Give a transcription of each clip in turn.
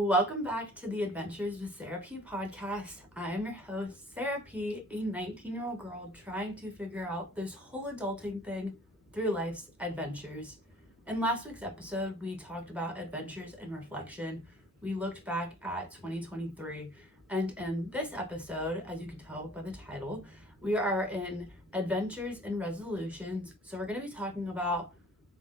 Welcome back to the Adventures with Sarah P podcast. I am your host, Sarah P, a 19-year-old girl trying to figure out this whole adulting thing through life's adventures. In last week's episode, we talked about adventures and reflection. We looked back at 2023, and in this episode, as you can tell by the title, we are in adventures and resolutions. So we're going to be talking about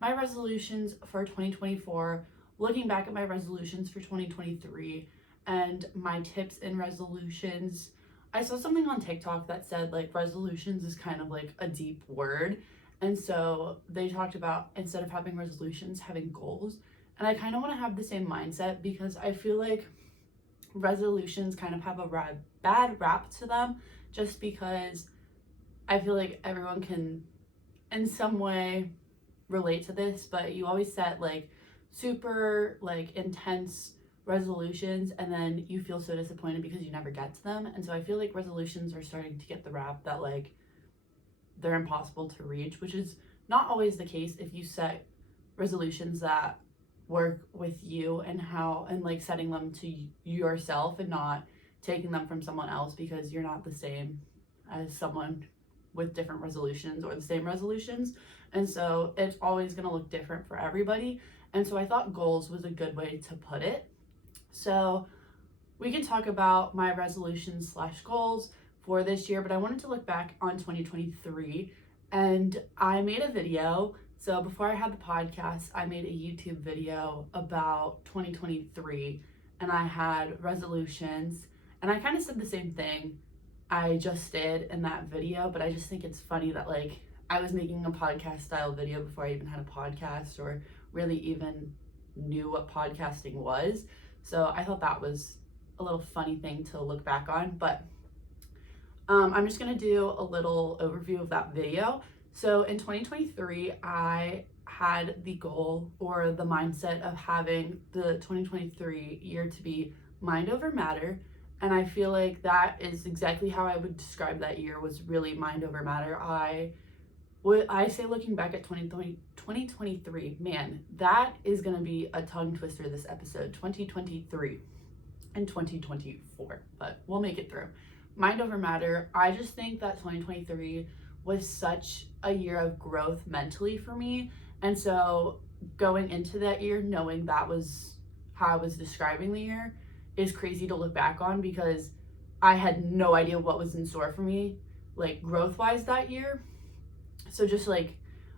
my resolutions for 2024, looking back at my resolutions for 2023 and my tips and resolutions. I saw something on TikTok that said like resolutions is kind of like a deep word. And so they talked about instead of having resolutions, having goals. And I kind of want to have the same mindset because I feel like resolutions kind of have a bad rap to them just because I feel like everyone can in some way relate to this, but you always set like super like intense resolutions and then you feel so disappointed because you never get to them. And so I feel like resolutions are starting to get the rap that like they're impossible to reach, which is not always the case if you set resolutions that work with you and like setting them to yourself and not taking them from someone else because you're not the same as someone with different resolutions or the same resolutions. And so it's always going to look different for everybody. And so I thought goals was a good way to put it. So we can talk about my resolutions / goals for this year, but I wanted to look back on 2023 and I made a video. So before I had the podcast, I made a YouTube video about 2023 and I had resolutions and I kind of said the same thing I just did in that video, but I just think it's funny that like I was making a podcast style video before I even had a podcast or really even knew what podcasting was. So I thought that was a little funny thing to look back on, but I'm just gonna do a little overview of that video. So in 2023, I had the goal or the mindset of having the 2023 year to be mind over matter. And I feel like that is exactly how I would describe that year, was really mind over matter. I say looking back at 2023, man, that is going to be a tongue twister this episode, 2023 and 2024, but we'll make it through. Mind over matter, I just think that 2023 was such a year of growth mentally for me. And so going into that year, knowing that was how I was describing the year is crazy to look back on because I had no idea what was in store for me, like growth-wise that year. So just like,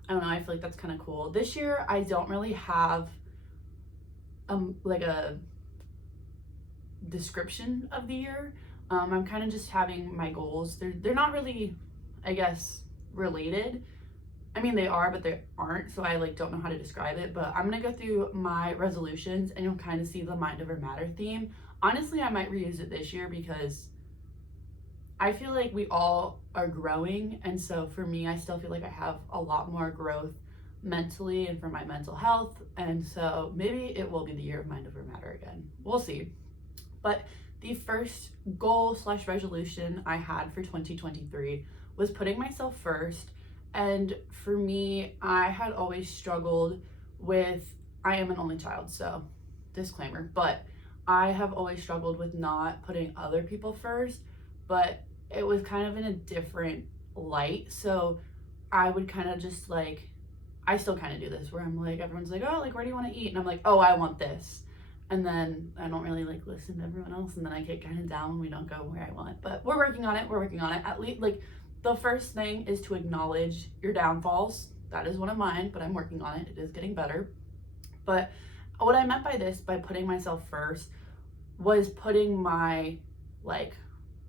I don't know, I feel like that's kind of cool. This year, I don't really have like a description of the year. I'm kind of just having my goals. They're not really, I guess, related. I mean, they are, but they aren't. So I like don't know how to describe it, but I'm going to go through my resolutions and you'll kind of see the mind over matter theme. Honestly, I might reuse it this year because I feel like we all are growing. And so for me, I still feel like I have a lot more growth mentally and for my mental health. And so maybe it will be the year of mind over matter again. We'll see. But the first goal / resolution I had for 2023 was putting myself first. And for me, I had always struggled with, I am an only child, so disclaimer, but I have always struggled with not putting other people first, but it was kind of in a different light. So I would kind of just like, I still kind of do this where I'm like, everyone's like, oh, like, where do you want to eat? And I'm like, oh, I want this. And then I don't really like listen to everyone else. And then I get kind of down when we don't go where I want, but we're working on it. At least like the first thing is to acknowledge your downfalls. That is one of mine, but I'm working on it. It is getting better. But what I meant by this, by putting myself first, was putting my like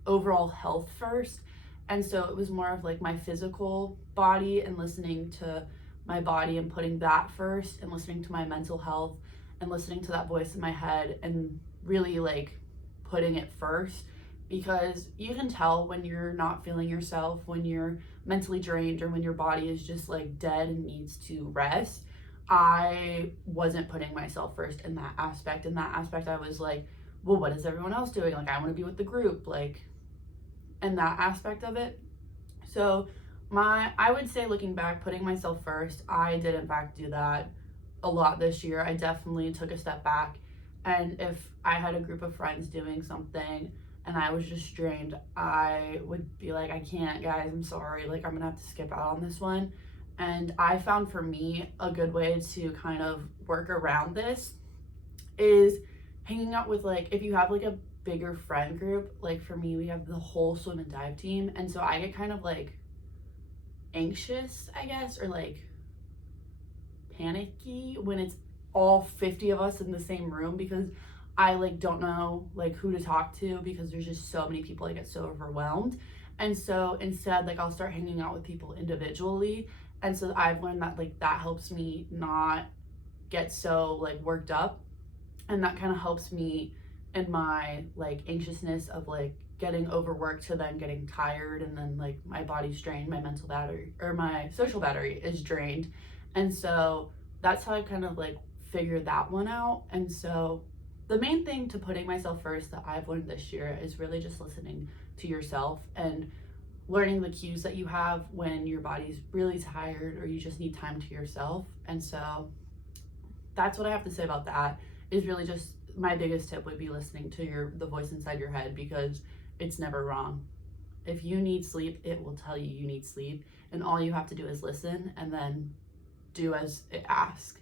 overall health first. And so it was more of like my physical body and listening to my body and putting that first and listening to my mental health and listening to that voice in my head and really like putting it first, because you can tell when you're not feeling yourself, when you're mentally drained or when your body is just like dead and needs to rest. I wasn't putting myself first in that aspect. In that aspect, I was like, well, what is everyone else doing? Like, I want to be with the group, like, and that aspect of it. So I would say looking back, putting myself first, I did in fact do that a lot this year. I definitely took a step back And if I had a group of friends doing something and I was just drained, I would be like, I can't, guys, I'm sorry. Like, I'm gonna have to skip out on this one. And I found for me a good way to kind of work around this is hanging out with, like, if you have like a bigger friend group, like for me, we have the whole swim and dive team. And so I get kind of like anxious, I guess, or like panicky when it's all 50 of us in the same room, because I like don't know like who to talk to because there's just so many people. I get so overwhelmed. And so instead, like, I'll start hanging out with people individually. And so I've learned that like that helps me not get so like worked up, and that kind of helps me in my like anxiousness of like getting overworked to then getting tired, and then like my body's drained, my mental battery or my social battery is drained. And so that's how I kind of like figured that one out. And so the main thing to putting myself first that I've learned this year is really just listening to yourself and learning the cues that you have when your body's really tired or you just need time to yourself. And so that's what I have to say about that. Is really just my biggest tip would be listening to the voice inside your head, because it's never wrong. If you need sleep, it will tell you you need sleep, and all you have to do is listen and then do as it asks.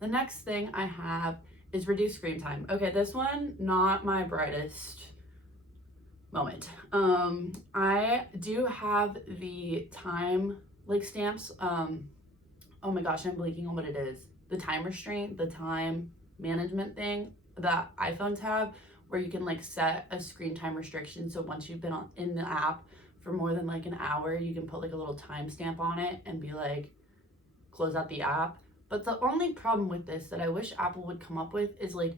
The next thing I have is reduce screen time. Okay, this one, not my brightest moment. I do have the time like stamps. Oh my gosh, I'm blanking on what it is. The time restraint, the time management thing that iPhones have, where you can like set a screen time restriction. So once you've been in the app for more than like an hour, you can put like a little timestamp on it and be like, close out the app. But the only problem with this that I wish Apple would come up with is like,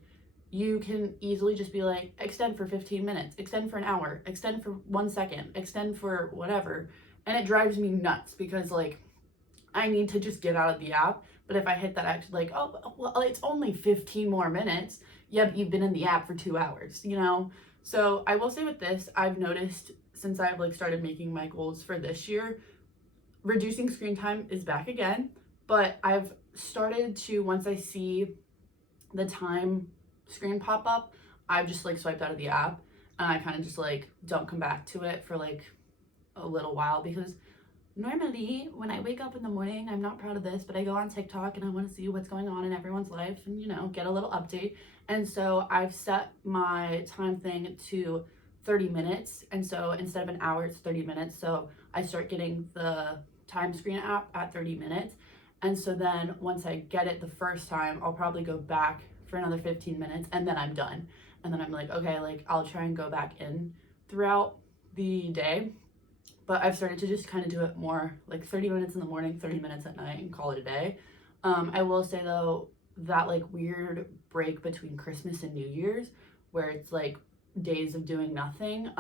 you can easily just be like, extend for 15 minutes, extend for an hour, extend for 1 second, extend for whatever. And it drives me nuts because like, I need to just get out of the app. But if I hit that act like, oh, well, it's only 15 more minutes. Yeah, but you've been in the app for 2 hours, you know? So I will say with this, I've noticed since I've like started making my goals for this year, reducing screen time is back again. But I've started to, once I see the time screen pop up, I've just like swiped out of the app, and I kind of just like don't come back to it for like a little while, because normally when I wake up in the morning, I'm not proud of this, but I go on TikTok and I want to see what's going on in everyone's life and, you know, get a little update. And so I've set my time thing to 30 minutes. And so instead of an hour, it's 30 minutes. So I start getting the time screen app at 30 minutes. And so then once I get it the first time, I'll probably go back for another 15 minutes and then I'm done. And then I'm like, okay, like I'll try and go back in throughout the day. But I've started to just kind of do it more like 30 minutes in the morning, 30 minutes at night, and call it a day. I will say though, that like weird break between Christmas and New Year's, where it's like days of doing nothing,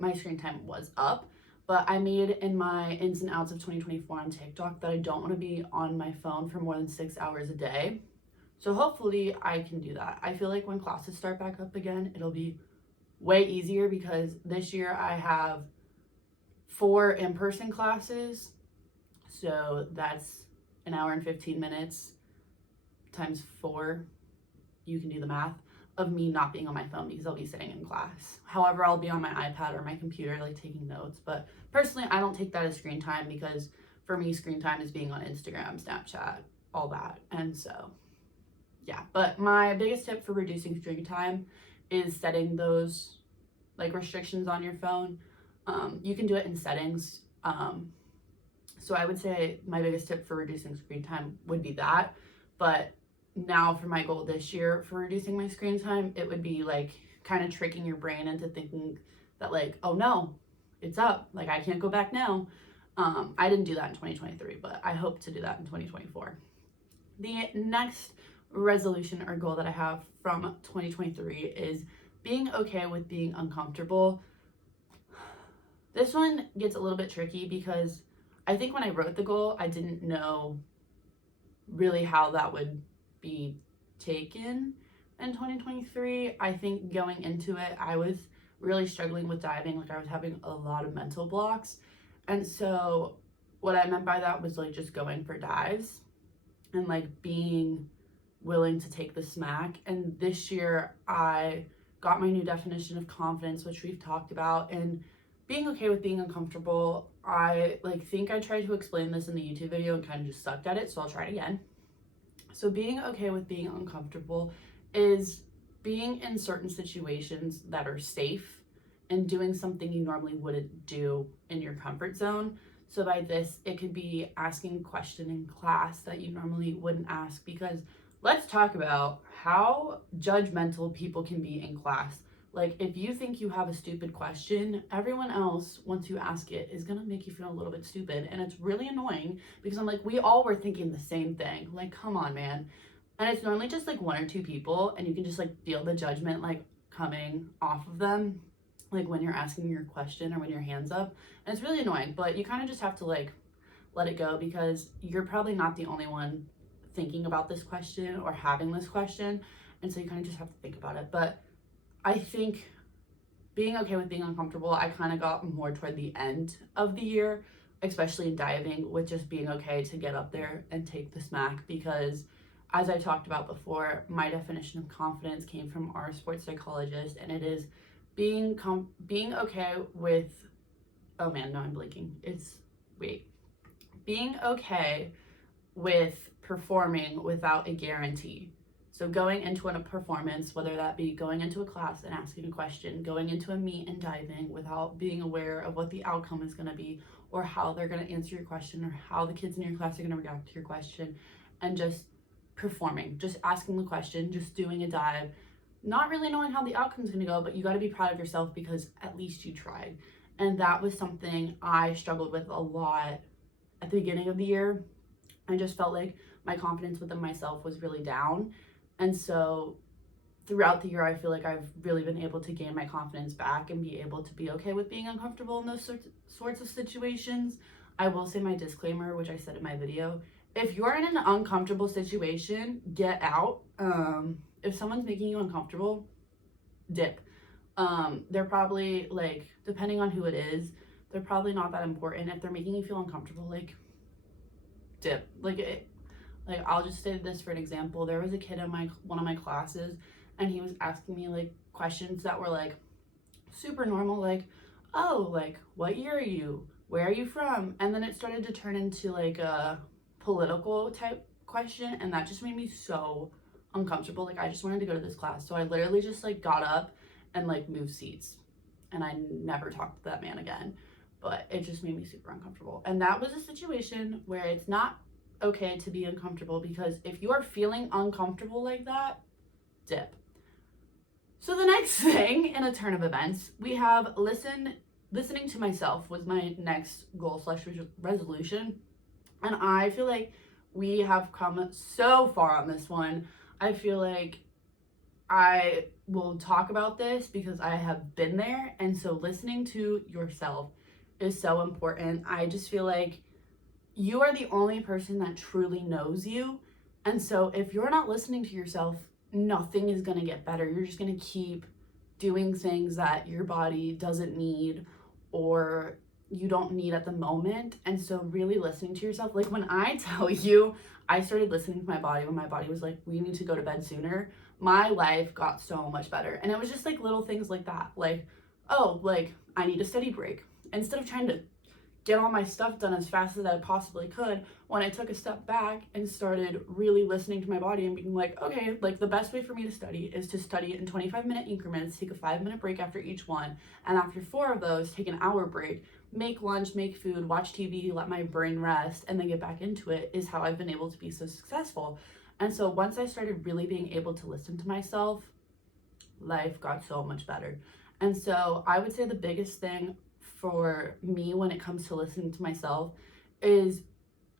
my screen time was up. But I made in my ins and outs of 2024 on TikTok that I don't want to be on my phone for more than 6 hours a day. So hopefully I can do that. I feel like when classes start back up again, it'll be way easier, because this year I have 4 in-person classes. So that's an hour and 15 minutes times 4. You can do the math of me not being on my phone because I'll be sitting in class. However, I'll be on my iPad or my computer, like taking notes. But personally, I don't take that as screen time, because for me, screen time is being on Instagram, Snapchat, all that. And so, yeah. But my biggest tip for reducing screen time is setting those like restrictions on your phone. You can do it in settings. So I would say my biggest tip for reducing screen time would be that. But now for my goal this year for reducing my screen time, it would be like kind of tricking your brain into thinking that like, oh no, it's up. Like I can't go back now. I didn't do that in 2023, but I hope to do that in 2024. The next resolution or goal that I have from 2023 is being okay with being uncomfortable. This one gets a little bit tricky because I think when I wrote the goal, I didn't know really how that would be taken in 2023. I think going into it, I was really struggling with diving. Like I was having a lot of mental blocks. And so what I meant by that was like just going for dives and like being willing to take the smack. And this year I got my new definition of confidence, which we've talked about, and being okay with being uncomfortable. I think I tried to explain this in the YouTube video and kind of just sucked at it, so I'll try it again. So being okay with being uncomfortable is being in certain situations that are safe and doing something you normally wouldn't do in your comfort zone. So by this, it could be asking a question in class that you normally wouldn't ask, because let's talk about how judgmental people can be in class. Like, if you think you have a stupid question, everyone else, once you ask it, is gonna make you feel a little bit stupid. And it's really annoying because I'm like, we all were thinking the same thing. Like, come on, man. And it's normally just like one or two people, and you can just like feel the judgment like coming off of them, like when you're asking your question or when your hand's up. And it's really annoying, but you kind of just have to like let it go, because you're probably not the only one thinking about this question or having this question. And so you kind of just have to think about it. But I think being okay with being uncomfortable, I kind of got more toward the end of the year, especially in diving, with just being okay to get up there and take the smack. Because as I talked about before, my definition of confidence came from our sports psychologist, and it is being okay with, oh man, no, I'm blinking. Being okay with performing without a guarantee. So going into a performance, whether that be going into a class and asking a question, going into a meet and diving without being aware of what the outcome is going to be, or how they're going to answer your question, or how the kids in your class are going to react to your question, and just performing, just asking the question, just doing a dive, not really knowing how the outcome is going to go, but you got to be proud of yourself because at least you tried. And that was something I struggled with a lot at the beginning of the year. I just felt like my confidence within myself was really down. And so throughout the year, I feel like I've really been able to gain my confidence back and be able to be okay with being uncomfortable in those sorts of situations. I will say my disclaimer, which I said in my video: if you're in an uncomfortable situation, get out. If someone's making you uncomfortable, dip. They're probably, like, depending on who it is, they're probably not that important. If they're making you feel uncomfortable, like, dip. Like, I'll just say this for an example. There was a kid in one of my classes, and he was asking me like questions that were like super normal, like, oh, like, what year are you? Where are you from? And then it started to turn into like a political type question, and that just made me so uncomfortable. Like, I just wanted to go to this class. So I literally just like got up and like moved seats, and I never talked to that man again. But it just made me super uncomfortable. And that was a situation where it's not okay to be uncomfortable, because if you are feeling uncomfortable like that, dip. So the next thing in a turn of events, we have listening to myself was my next goal / resolution. And I feel like we have come so far on this one. I feel like I will talk about this because I have been there. And so listening to yourself is so important. I just feel like you are the only person that truly knows you. And so if you're not listening to yourself, nothing is going to get better. You're just going to keep doing things that your body doesn't need or you don't need at the moment. And so really listening to yourself, like when I tell you I started listening to my body when my body was like, we need to go to bed sooner, my life got so much better. And it was just like little things like that. Like, oh, like I need a study break. Instead of trying to get all my stuff done as fast as I possibly could, when I took a step back and started really listening to my body and being like, okay, like the best way for me to study is to study in 25-minute increments, take a 5-minute break after each one, and after 4 of those, take an hour break, make lunch, make food, watch TV, let my brain rest, and then get back into it, is how I've been able to be so successful. And so once I started really being able to listen to myself, life got so much better. And so I would say the biggest thing for me when it comes to listening to myself is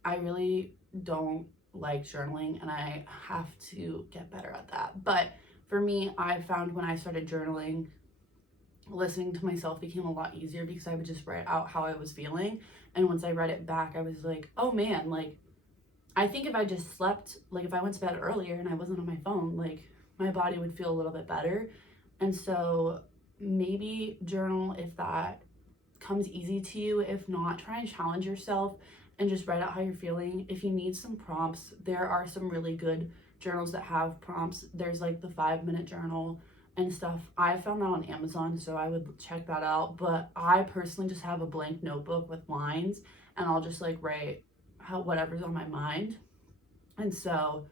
I really don't like journaling, and I have to get better at that. But for me, I found when I started journaling, listening to myself became a lot easier because I would just write out how I was feeling. And once I read it back, I was like, oh man, like I think if I just slept, like if I went to bed earlier and I wasn't on my phone, like my body would feel a little bit better. And so maybe journal if that comes easy to you. If not, try and challenge yourself and just write out how you're feeling. If you need some prompts, there are some really good journals that have prompts. There's like the 5-minute journal and stuff. I found that on Amazon, so I would check that out. But I personally just have a blank notebook with lines, and I'll just like write whatever's on my mind. And so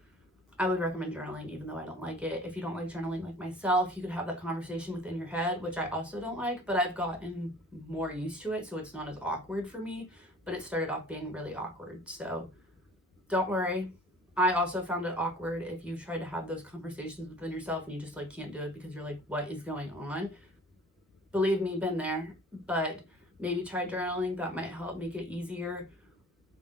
I would recommend journaling, even though I don't like it. If you don't like journaling like myself, you could have that conversation within your head, which I also don't like, but I've gotten more used to it, so it's not as awkward for me. But it started off being really awkward. So don't worry. I also found it awkward if you've tried to have those conversations within yourself and you just like can't do it because you're like, what is going on? Believe me, been there. But maybe try journaling. That might help make it easier.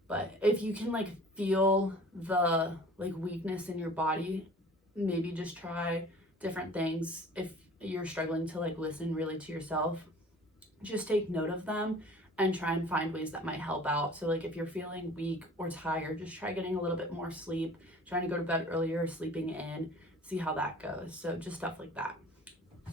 But if you can like feel the like weakness in your body, maybe just try different things. If you're struggling to like listen really to yourself, just take note of them and try and find ways that might help out. So like if you're feeling weak or tired, just try getting a little bit more sleep, trying to go to bed earlier, sleeping in, see how that goes. So just stuff like that.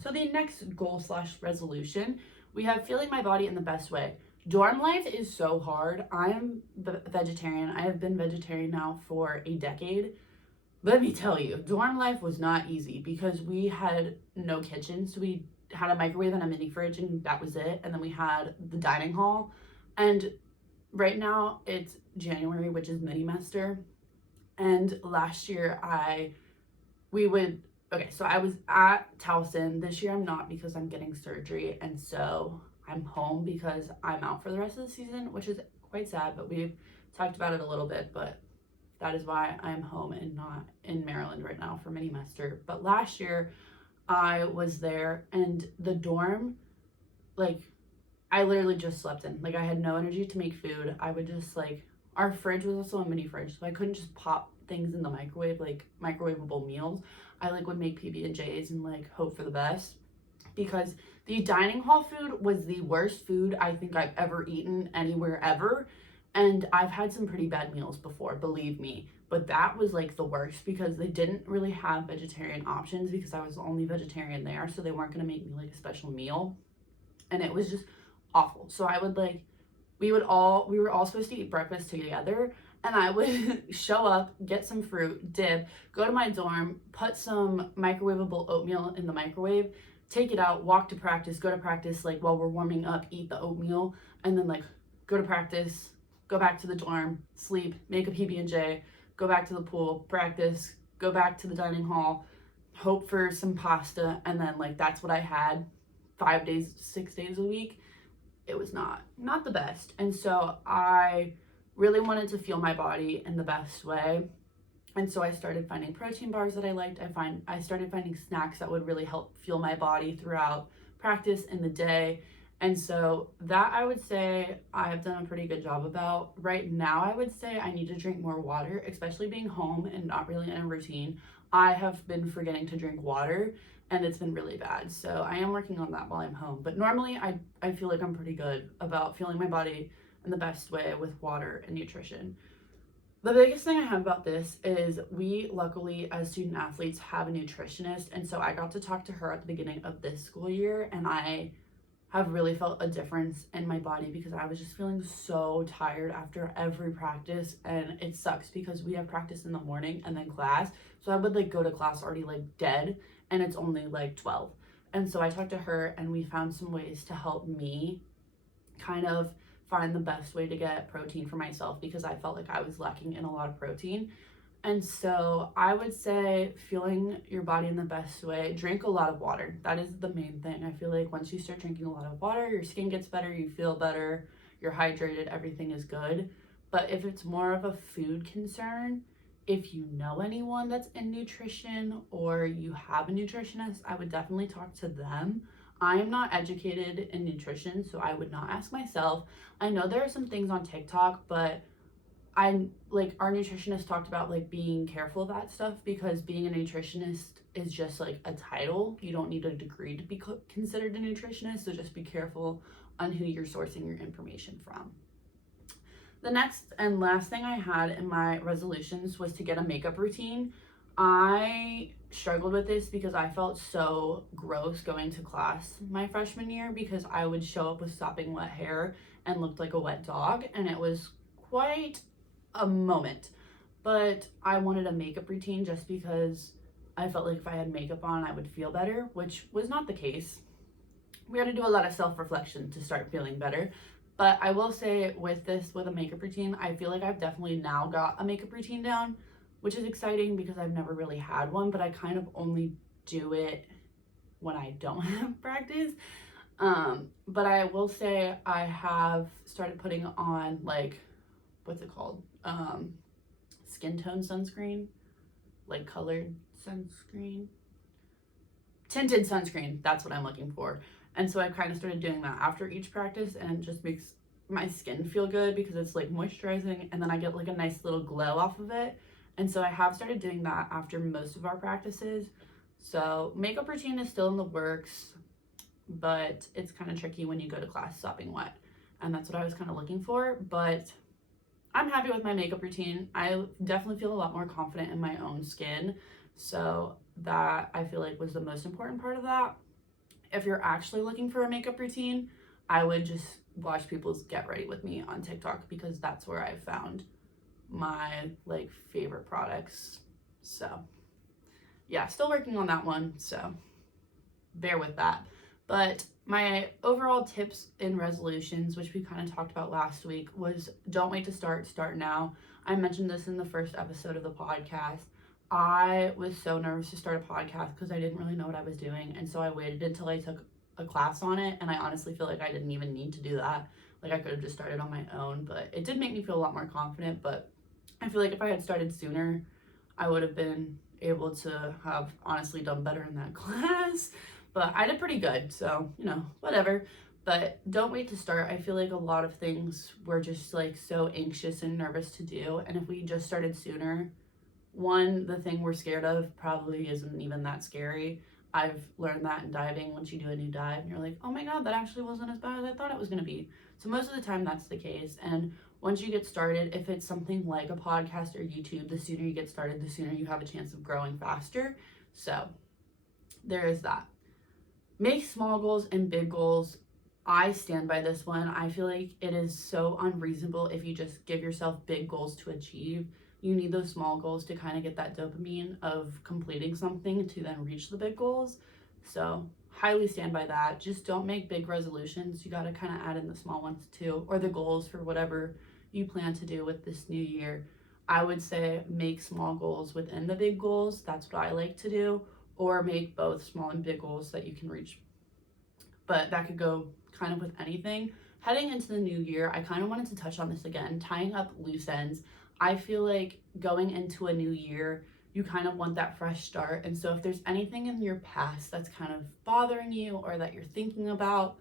So the next goal/resolution, we have feeling my body in the best way. Dorm life is so hard. I am vegetarian. I have been vegetarian now for a decade. Let me tell you, dorm life was not easy because we had no kitchen. So we had a microwave and a mini fridge, and that was it. And then we had the dining hall. And right now it's January, which is mini-mester. And last year I was at Towson. This year I'm not because I'm getting surgery. And so I'm home because I'm out for the rest of the season, which is quite sad, but we've talked about it a little bit. But that is why I'm home and not in Maryland right now for mini-mester. But last year I was there, and the dorm, like, I literally just slept in. Like, I had no energy to make food. I would just, like, our fridge was also a mini fridge, so I couldn't just pop things in the microwave, like, microwavable meals. I, like, would make PB&Js and, like, hope for the best. Because the dining hall food was the worst food I think I've ever eaten anywhere ever. And I've had some pretty bad meals before, believe me. But that was like the worst because they didn't really have vegetarian options because I was the only vegetarian there. So they weren't going to make me like a special meal. And it was just awful. So I would like, we were all supposed to eat breakfast together. And I would show up, get some fruit, dip, go to my dorm, put some microwavable oatmeal in the microwave, take it out, walk to practice, go to practice, like while we're warming up, eat the oatmeal, and then like go to practice, go back to the dorm, sleep, make a PB&J, go back to the pool, practice, go back to the dining hall, hope for some pasta, and then like that's what I had 5 days, 6 days a week. It was not the best. And so I really wanted to feel my body in the best way. And so I started finding protein bars that I liked. I started finding snacks that would really help fuel my body throughout practice in the day. And so that I would say I have done a pretty good job about. Right now, I would say I need to drink more water, especially being home and not really in a routine. I have been forgetting to drink water, and it's been really bad. So I am working on that while I'm home. But normally, I feel like I'm pretty good about feeling my body in the best way with water and nutrition. The biggest thing I have about this is we luckily as student athletes have a nutritionist, and so I got to talk to her at the beginning of this school year, and I have really felt a difference in my body because I was just feeling so tired after every practice. And it sucks because we have practice in the morning and then class, so I would like go to class already like dead, and it's only like 12. And so I talked to her and we found some ways to help me kind of find the best way to get protein for myself because I felt like I was lacking in a lot of protein. And so I would say feeling your body in the best way, drink a lot of water. That is the main thing. I feel like once you start drinking a lot of water, your skin gets better, you feel better, you're hydrated, everything is good. But if it's more of a food concern, if you know anyone that's in nutrition or you have a nutritionist, I would definitely talk to them. I am not educated in nutrition, so I would not ask myself. I know there are some things on TikTok, but I'm like, our nutritionist talked about like being careful of that stuff because being a nutritionist is just like a title. You don't need a degree to be considered a nutritionist, so just be careful on who you're sourcing your information from. The next and last thing I had in my resolutions was to get a makeup routine. I struggled with this because I felt so gross going to class my freshman year because I would show up with sopping wet hair and looked like a wet dog, and it was quite a moment. but I wanted a makeup routine just because I felt like if I had makeup on, I would feel better, which was not the case. We had to do a lot of self-reflection to start feeling better. But I will say with a makeup routine, I feel like I've definitely now got a makeup routine down, which is exciting because I've never really had one, but I kind of only do it when I don't have practice. But I will say I have started putting on like, what's it called? Skin tone sunscreen, like colored sunscreen, tinted sunscreen. That's what I'm looking for. And so I kind of started doing that after each practice, and it just makes my skin feel good because it's like moisturizing, and then I get like a nice little glow off of it. And so I have started doing that after most of our practices. So makeup routine is still in the works, but it's kind of tricky when you go to class sopping wet. And that's what I was kind of looking for, but I'm happy with my makeup routine. I definitely feel a lot more confident in my own skin. So that I feel like was the most important part of that. If you're actually looking for a makeup routine, I would just watch people's Get Ready With Me on TikTok because that's where I found my like favorite products. So yeah, still working on that one, so bear with that. But my overall tips and resolutions, which we kind of talked about last week, was don't wait to start now. I mentioned this in the first episode of the podcast. I was so nervous to start a podcast because I didn't really know what I was doing, and so I waited until I took a class on it, and I honestly feel like I didn't even need to do that. Like I could have just started on my own, but it did make me feel a lot more confident. But I feel like if I had started sooner, I would have been able to have honestly done better in that class. But I did pretty good, so whatever. But don't wait to start. I feel like a lot of things we're just like so anxious and nervous to do, and if we just started sooner, the thing we're scared of probably isn't even that scary. I've learned that in diving. Once you do a new dive and you're like, oh my god, that actually wasn't as bad as I thought it was going to be. So most of the time that's the case. And once you get started, if it's something like a podcast or YouTube, the sooner you get started, the sooner you have a chance of growing faster. So there is that. Make small goals and big goals. I stand by this one. I feel like it is so unreasonable if you just give yourself big goals to achieve. You need those small goals to kind of get that dopamine of completing something to then reach the big goals. So highly stand by that. Just don't make big resolutions. You got to kind of add in the small ones too, or the goals for whatever you plan to do with this new year. I would say make small goals within the big goals. That's what I like to do, or make both small and big goals that you can reach. But that could go kind of with anything. Heading into the new year, I kind of wanted to touch on this again, tying up loose ends. I feel like going into a new year, you kind of want that fresh start. And so if there's anything in your past that's kind of bothering you or that you're thinking about,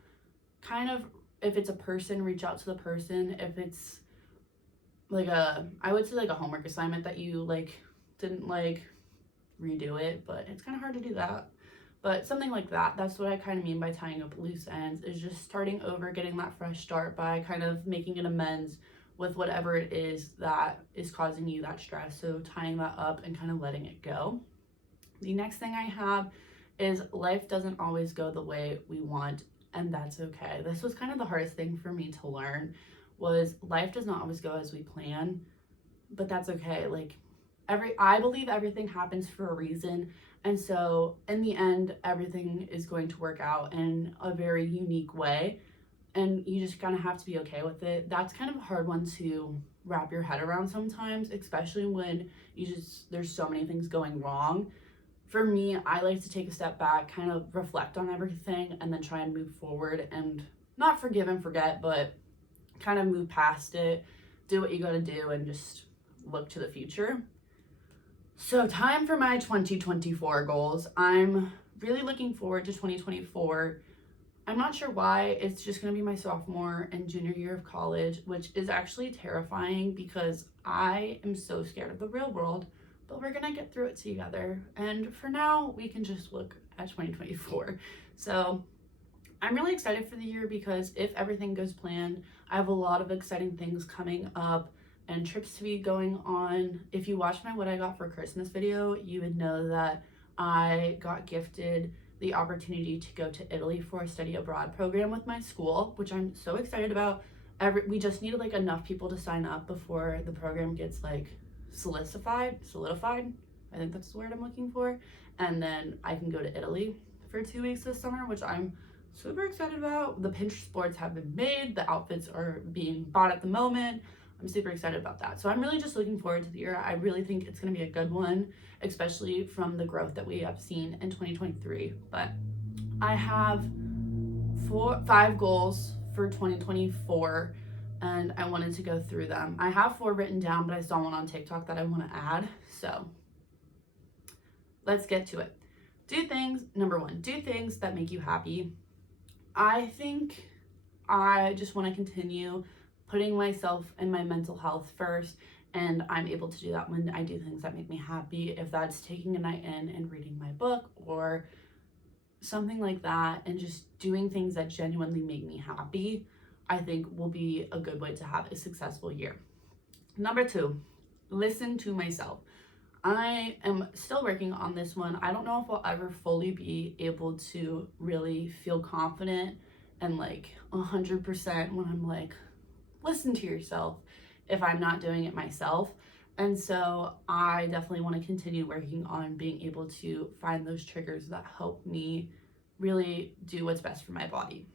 kind of, if it's a person, reach out to the person. If it's like I would say like a homework assignment that you like didn't like, redo it, but it's kind of hard to do that. But something like that, that's what I kind of mean by tying up loose ends, is just starting over, getting that fresh start by kind of making an amends with whatever it is that is causing you that stress. So tying that up and kind of letting it go. The next thing I have is life doesn't always go the way we want, and that's okay. This was kind of the hardest thing for me to learn, was life does not always go as we plan, but that's okay. Like I believe everything happens for a reason. And so in the end, everything is going to work out in a very unique way. And you just kind of have to be okay with it. That's kind of a hard one to wrap your head around sometimes, especially when there's so many things going wrong. For me, I like to take a step back, kind of reflect on everything, and then try and move forward and not forgive and forget, but kind of move past it, do what you got to do, and just look to the future. So time for my 2024 goals. I'm really looking forward to 2024. I'm not sure why. It's just going to be my sophomore and junior year of college, which is actually terrifying because I am so scared of the real world, but we're going to get through it together. And for now, we can just look at 2024. So I'm really excited for the year because if everything goes planned, I have a lot of exciting things coming up and trips to be going on. If you watched my What I Got for Christmas video, you would know that I got gifted the opportunity to go to Italy for a study abroad program with my school, which I'm so excited about. We just needed like enough people to sign up before the program gets like solidified. I think that's the word I'm looking for. And then I can go to Italy for 2 weeks this summer, which I'm super excited about. The Pinterest boards have been made, the outfits are being bought at the moment. I'm super excited about that. So I'm really just looking forward to the year. I really think it's going to be a good one, especially from the growth that we have seen in 2023. But I have 5 goals for 2024, and I wanted to go through them. I have 4 written down, but I saw one on TikTok that I want to add. So let's get to it. Number 1, do things that make you happy. I think I just want to continue putting myself and my mental health first, and I'm able to do that when I do things that make me happy. If that's taking a night in and reading my book or something like that, and just doing things that genuinely make me happy, I think will be a good way to have a successful year. Number 2, listen to myself. I am still working on this one. I don't know if I'll ever fully be able to really feel confident and like 100% when I'm like, listen to yourself, if I'm not doing it myself. And so I definitely want to continue working on being able to find those triggers that help me really do what's best for my body.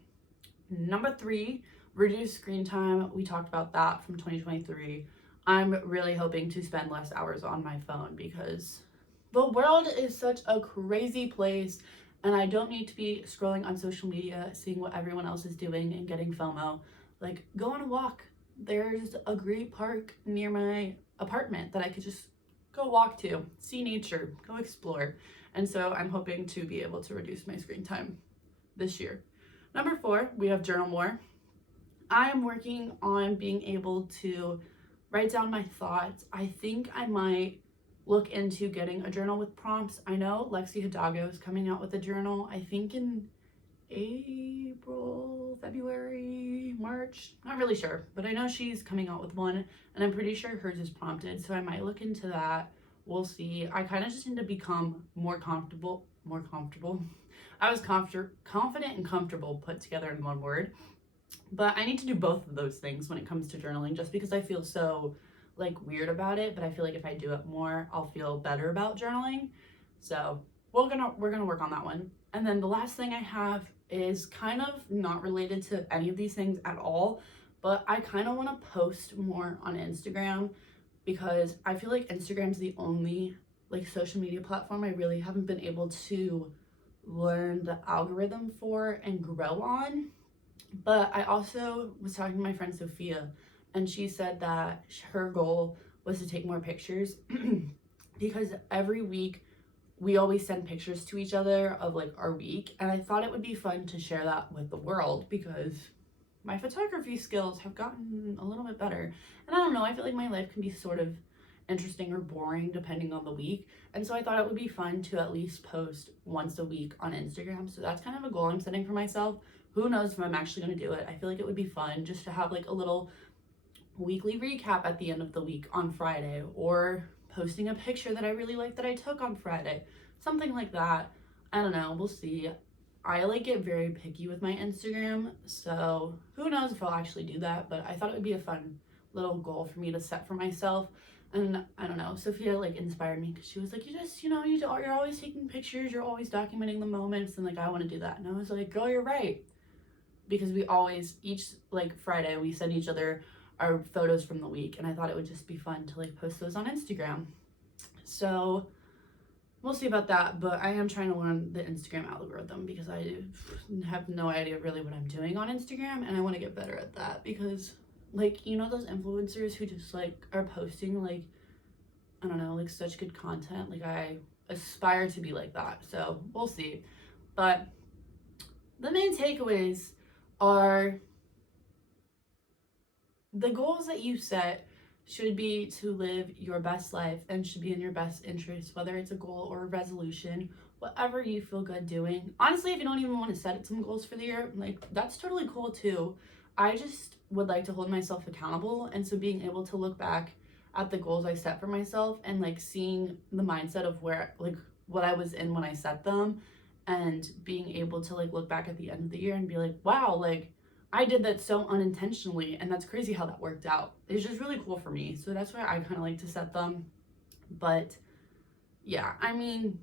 Number 3, reduce screen time. We talked about that from 2023. I'm really hoping to spend less hours on my phone because the world is such a crazy place, and I don't need to be scrolling on social media, seeing what everyone else is doing and getting FOMO. Like, go on a walk. There's a great park near my apartment that I could just go walk to, see nature, go explore. And so I'm hoping to be able to reduce my screen time this year. Number 4, we have journal more. I am working on being able to write down my thoughts. I think I might look into getting a journal with prompts. I know Lexi Hidalgo is coming out with a journal, I think in April, February, March, not really sure, but I know she's coming out with one, and I'm pretty sure hers is prompted, so I might look into that. We'll see. I kind of just need to become more comfortable. I was confident and comfortable put together in one word, but I need to do both of those things when it comes to journaling, just because I feel so like weird about it, but I feel like if I do it more, I'll feel better about journaling. So we're gonna work on that one. And then the last thing I have is kind of not related to any of these things at all, but I kind of want to post more on Instagram because I feel like Instagram's the only like social media platform I really haven't been able to learn the algorithm for and grow on. But I also was talking to my friend Sophia, and she said that her goal was to take more pictures because every week we always send pictures to each other of like our week, and I thought it would be fun to share that with the world because my photography skills have gotten a little bit better. And I don't know, I feel like my life can be sort of interesting or boring depending on the week, and so I thought it would be fun to at least post once a week on Instagram. So that's kind of a goal I'm setting for myself. Who knows if I'm actually going to do it. I feel like it would be fun just to have like a little weekly recap at the end of the week on Friday, or posting a picture that I really like that I took on Friday, something like that. I don't know, we'll see. I like get very picky with my Instagram, so who knows if I'll actually do that, but I thought it would be a fun little goal for me to set for myself. And I don't know, Sophia like inspired me because she was like, you're always taking pictures, you're always documenting the moments, and like I want to do that. And I was like, girl, you're right, because we always, each like Friday, we send each other our photos from the week, and I thought it would just be fun to like post those on Instagram. So we'll see about that, but I am trying to learn the Instagram algorithm because I have no idea really what I'm doing on Instagram, and I want to get better at that because like, you know, those influencers who just like are posting like, I don't know, like such good content, like I aspire to be like that. So we'll see. But the main takeaways are the goals that you set should be to live your best life and should be in your best interest, whether it's a goal or a resolution, whatever you feel good doing. Honestly, if you don't even want to set some goals for the year, like that's totally cool too. I just would like to hold myself accountable, and so being able to look back at the goals I set for myself and like seeing the mindset of where like what I was in when I set them, and being able to like look back at the end of the year and be like, wow, like I did that so unintentionally, and that's crazy how that worked out. It's just really cool for me. So that's why I kind of like to set them. But yeah, I mean,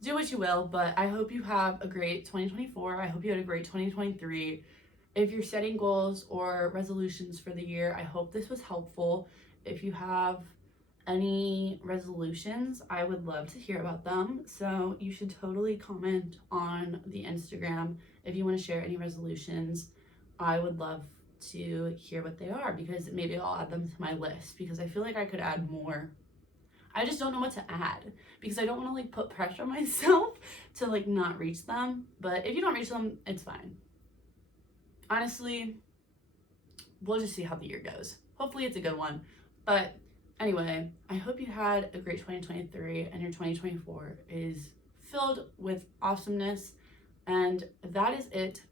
do what you will, but I hope you have a great 2024. I hope you had a great 2023. If you're setting goals or resolutions for the year, I hope this was helpful. If you have any resolutions, I would love to hear about them. So you should totally comment on the Instagram if you want to share any resolutions. I would love to hear what they are, because maybe I'll add them to my list, because I feel like I could add more. I just don't know what to add, because I don't want to like put pressure on myself to like not reach them. But if you don't reach them, it's fine. Honestly, we'll just see how the year goes. Hopefully it's a good one. But anyway, I hope you had a great 2023 and your 2024 is filled with awesomeness. And that is it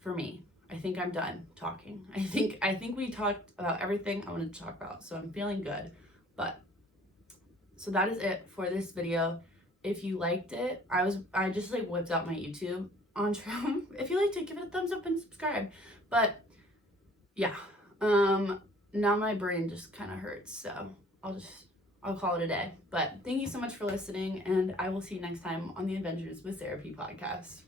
for me. I think I'm done talking. I think we talked about everything I wanted to talk about. So I'm feeling good. But so that is it for this video. If you liked it, I just like whipped out my YouTube intro. If you liked it, give it a thumbs up and subscribe. But yeah, now my brain just kind of hurts, so I'll call it a day. But thank you so much for listening, and I will see you next time on the Adventures with Sara P podcast.